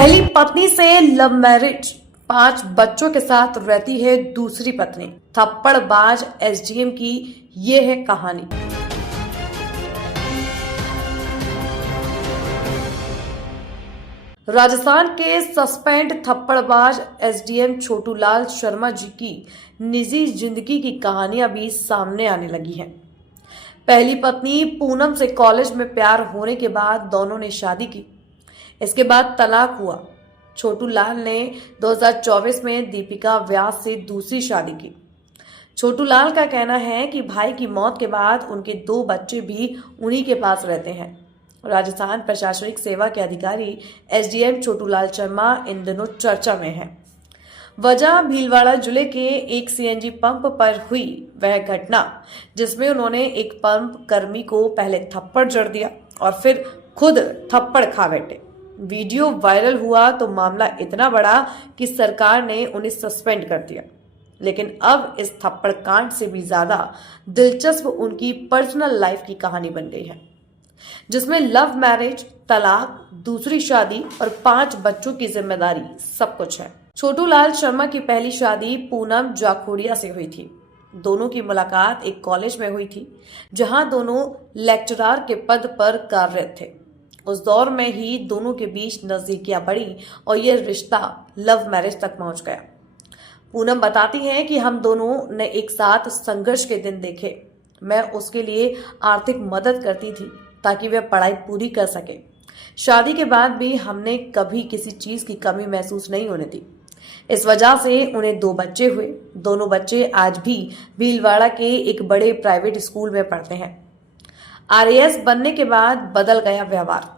पहली पत्नी से लव मैरिज, 5 बच्चों के साथ रहती है दूसरी पत्नी। थप्पड़बाज एसडीएम की ये है कहानी। राजस्थान के सस्पेंड थप्पड़बाज एसडीएम छोटूलाल शर्मा जी की निजी जिंदगी की कहानियां भी सामने आने लगी हैं। पहली पत्नी पूनम से कॉलेज में प्यार होने के बाद दोनों ने शादी की। इसके बाद तलाक हुआ। छोटूलाल ने 2024 में दीपिका व्यास से दूसरी शादी की। छोटूलाल का कहना है कि भाई की मौत के बाद उनके 2 बच्चे भी उन्हीं के पास रहते हैं। राजस्थान प्रशासनिक सेवा के अधिकारी एसडीएम छोटूलाल शर्मा इन दिनों चर्चा में हैं। वजह भीलवाड़ा जिले के एक सीएनजी पंप पर हुई वह घटना, जिसमें उन्होंने एक पंप कर्मी को पहले थप्पड़ जड़ दिया और फिर खुद थप्पड़ खा बैठे। वीडियो वायरल हुआ तो मामला इतना बड़ा कि सरकार ने उन्हें सस्पेंड कर दिया। लेकिन अब इस थप्पड़ कांड से भी ज्यादा दिलचस्प उनकी पर्सनल लाइफ की कहानी बन गई है, जिसमें लव मैरिज, तलाक, दूसरी शादी और 5 बच्चों की जिम्मेदारी सब कुछ है। छोटूलाल शर्मा की पहली शादी पूनम जाखोड़िया से हुई थी। दोनों की मुलाकात एक कॉलेज में हुई थी, जहां दोनों लेक्चरर के पद पर कार्यरत थे। उस दौर में ही दोनों के बीच नजदीकियां बढ़ी और यह रिश्ता लव मैरिज तक पहुंच गया। पूनम बताती हैं कि हम दोनों ने एक साथ संघर्ष के दिन देखे। मैं उसके लिए आर्थिक मदद करती थी ताकि वह पढ़ाई पूरी कर सके। शादी के बाद भी हमने कभी किसी चीज की कमी महसूस नहीं होने दी। इस वजह से उन्हें 2 बच्चे हुए। दोनों बच्चे आज भी भीलवाड़ा के एक बड़े प्राइवेट स्कूल में पढ़ते हैं। आरएएस बनने के बाद बदल गया व्यवहार।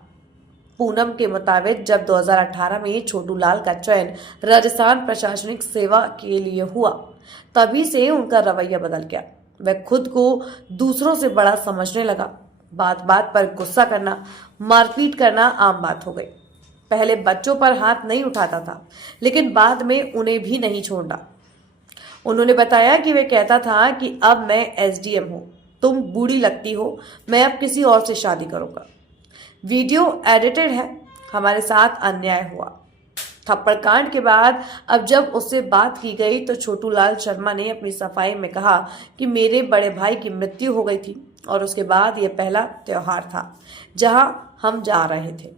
पूनम के मुताबिक जब 2018 में छोटूलाल का चयन राजस्थान प्रशासनिक सेवा के लिए हुआ, तभी से उनका रवैया बदल गया। वह खुद को दूसरों से बड़ा समझने लगा। बात बात पर गुस्सा करना, मारपीट करना आम बात हो गई। पहले बच्चों पर हाथ नहीं उठाता था, लेकिन बाद में उन्हें भी नहीं छोड़ा। उन्होंने बताया कि वह कहता था कि अब मैं एसडीएम हूं, तुम बूढ़ी लगती हो, मैं अब किसी और से शादी करूंगा। वीडियो एडिटेड है, हमारे साथ अन्याय हुआ। थप्पड़ कांड के बाद अब जब उससे बात की गई तो छोटूलाल शर्मा ने अपनी सफाई में कहा कि मेरे बड़े भाई की मृत्यु हो गई थी और उसके बाद यह पहला त्योहार था जहां हम जा रहे थे।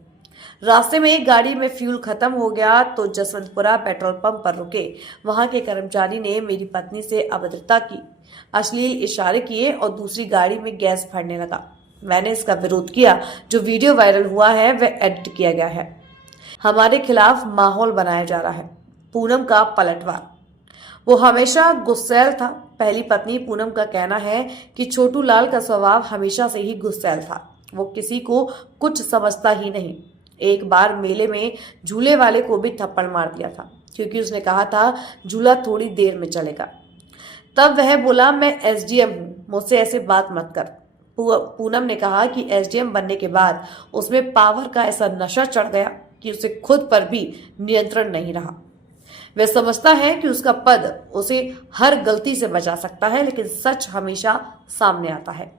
रास्ते में एक गाड़ी में फ्यूल खत्म हो गया तो जसवंतपुरा पेट्रोल पंप पर रुके। वहां के कर्मचारी ने मेरी पत्नी से अभद्रता की, अश्लील इशारे किए और दूसरी गाड़ी में गैस भरने लगा। मैंने इसका विरोध किया। जो वीडियो वायरल हुआ है वह एडिट किया गया है। हमारे खिलाफ माहौल बनाया जा रहा है। पूनम का पलटवार, वो हमेशा गुस्सैल था। पहली पत्नी पूनम का कहना है कि छोटूलाल का स्वभाव हमेशा से ही गुस्सैल था। वो किसी को कुछ समझता ही नहीं। एक बार मेले में झूले वाले को भी थप्पड़ मार दिया था, क्योंकि उसने कहा था झूला थोड़ी देर में चलेगा। तब वह बोला, मैं एसडीएम हूं, मुझसे ऐसे बात मत कर। पूनम ने कहा कि एसडीएम बनने के बाद उसमें पावर का ऐसा नशा चढ़ गया कि उसे खुद पर भी नियंत्रण नहीं रहा। वह समझता है कि उसका पद उसे हर गलती से बचा सकता है, लेकिन सच हमेशा सामने आता है।